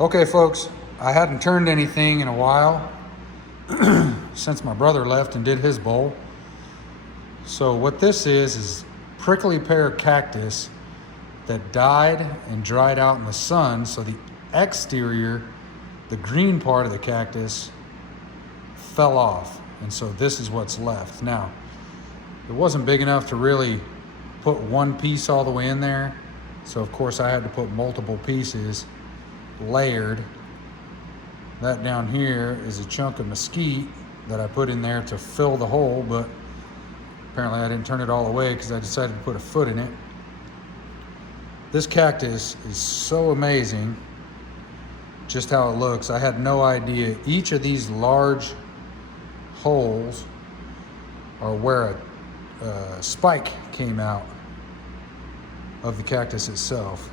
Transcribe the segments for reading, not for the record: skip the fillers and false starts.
Okay, folks, I hadn't turned anything in a while since my brother left and did his bowl. So what this is prickly pear cactus that died and dried out in the sun. So the exterior, the green part of the cactus, fell off. And so this is what's left. Now, it wasn't big enough to really put one piece all the way in there. So of course I had to put multiple pieces layered. That down here is a chunk of mesquite that I put in there to fill the hole, but apparently I didn't turn it all away because I decided to put a foot in it. This cactus is so amazing just how it looks. I had no idea each of these large holes are where a spike came out of the cactus itself.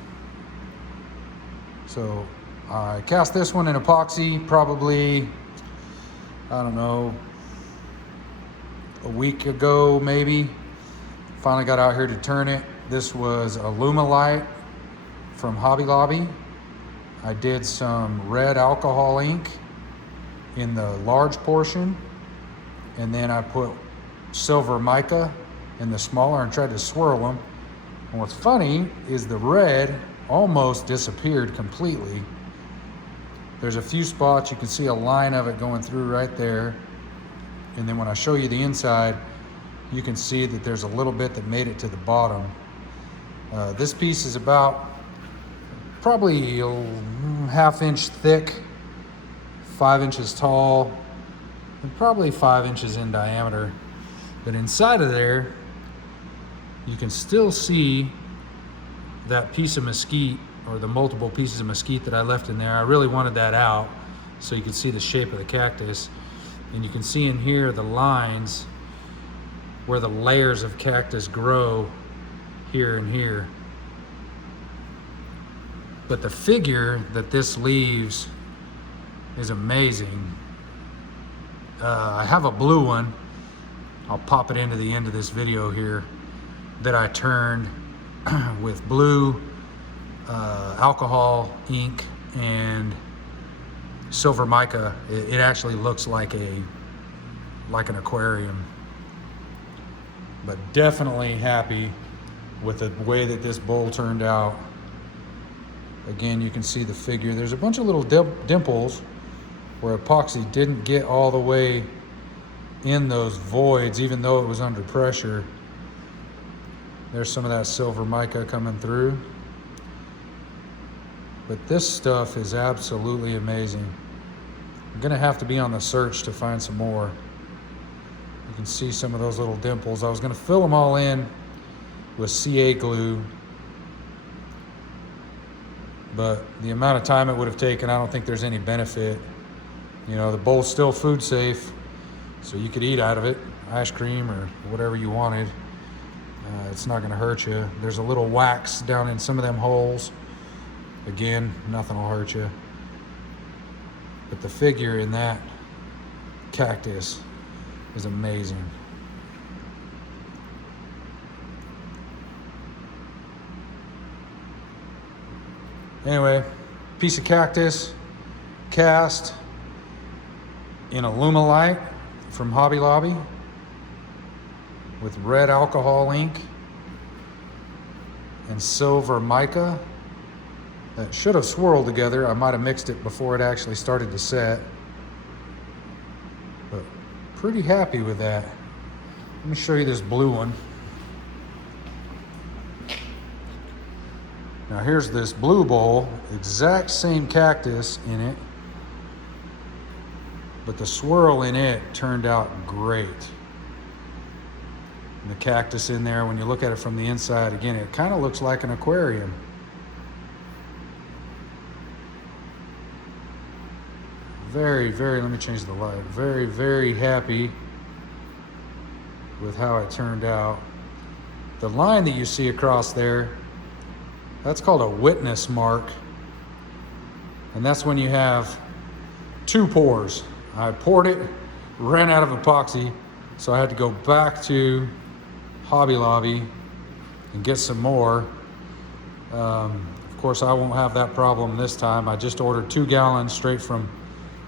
So I cast this one in epoxy probably, I don't know, a week ago maybe. Finally got out here to turn it. This was alumilite from Hobby Lobby. I did some red alcohol ink in the large portion, and then I put silver mica in the smaller and tried to swirl them. And what's funny is the red almost disappeared completely. There's a few spots, you can see a line of it going through right there. And then when I show you the inside, you can see that there's a little bit that made it to the bottom. This piece is about probably a ½ inch thick, 5 inches tall, and probably 5 inches in diameter. But inside of there, you can still see that piece of mesquite, or the multiple pieces of mesquite that I left in there. I really wanted that out so you could see the shape of the cactus. And you can see in here the lines where the layers of cactus grow here and here. But the figure that this leaves is amazing. I have a blue one. I'll pop it into the end of this video here that I turned with blue alcohol ink and silver mica. It actually looks like an aquarium. But definitely happy with the way that this bowl turned out. Again, you can see the figure. There's a bunch of little dimples where epoxy didn't get all the way in those voids, even though it was under pressure. There's some of that silver mica coming through. But this stuff is absolutely amazing. I'm gonna have to be on the search to find some more. You can see some of those little dimples. I was gonna fill them all in with CA glue, but the amount of time it would have taken, I don't think there's any benefit. You know, the bowl's still food safe, so you could eat out of it, ice cream or whatever you wanted. It's not gonna hurt you. There's a little wax down in some of them holes. Again, nothing will hurt you. But the figure in that cactus is amazing. Anyway, piece of cactus cast in alumilite from Hobby Lobby with red alcohol ink and silver mica that should have swirled together. I might have mixed it before it actually started to set, but pretty happy with that. Let me show you this blue one. Now here's this blue bowl, exact same cactus in it, but the swirl in it turned out great. And the cactus in there, when you look at it from the inside, again, it kind of looks like an aquarium. Very, let me change the light. Very happy with how it turned out. The line that you see across there, that's called a witness mark. And that's when you have two pours. I poured it, ran out of epoxy, so I had to go back to Hobby Lobby and get some more. Of Of course, I won't have that problem this time. I just ordered 2 gallons straight from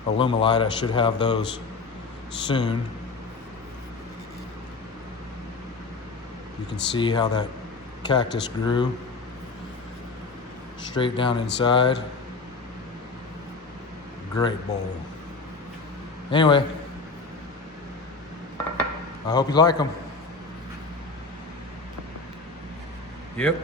Alumilite. I should have those soon. You can see how that cactus grew straight down inside. Great bowl. Anyway, I hope you like them. Yep.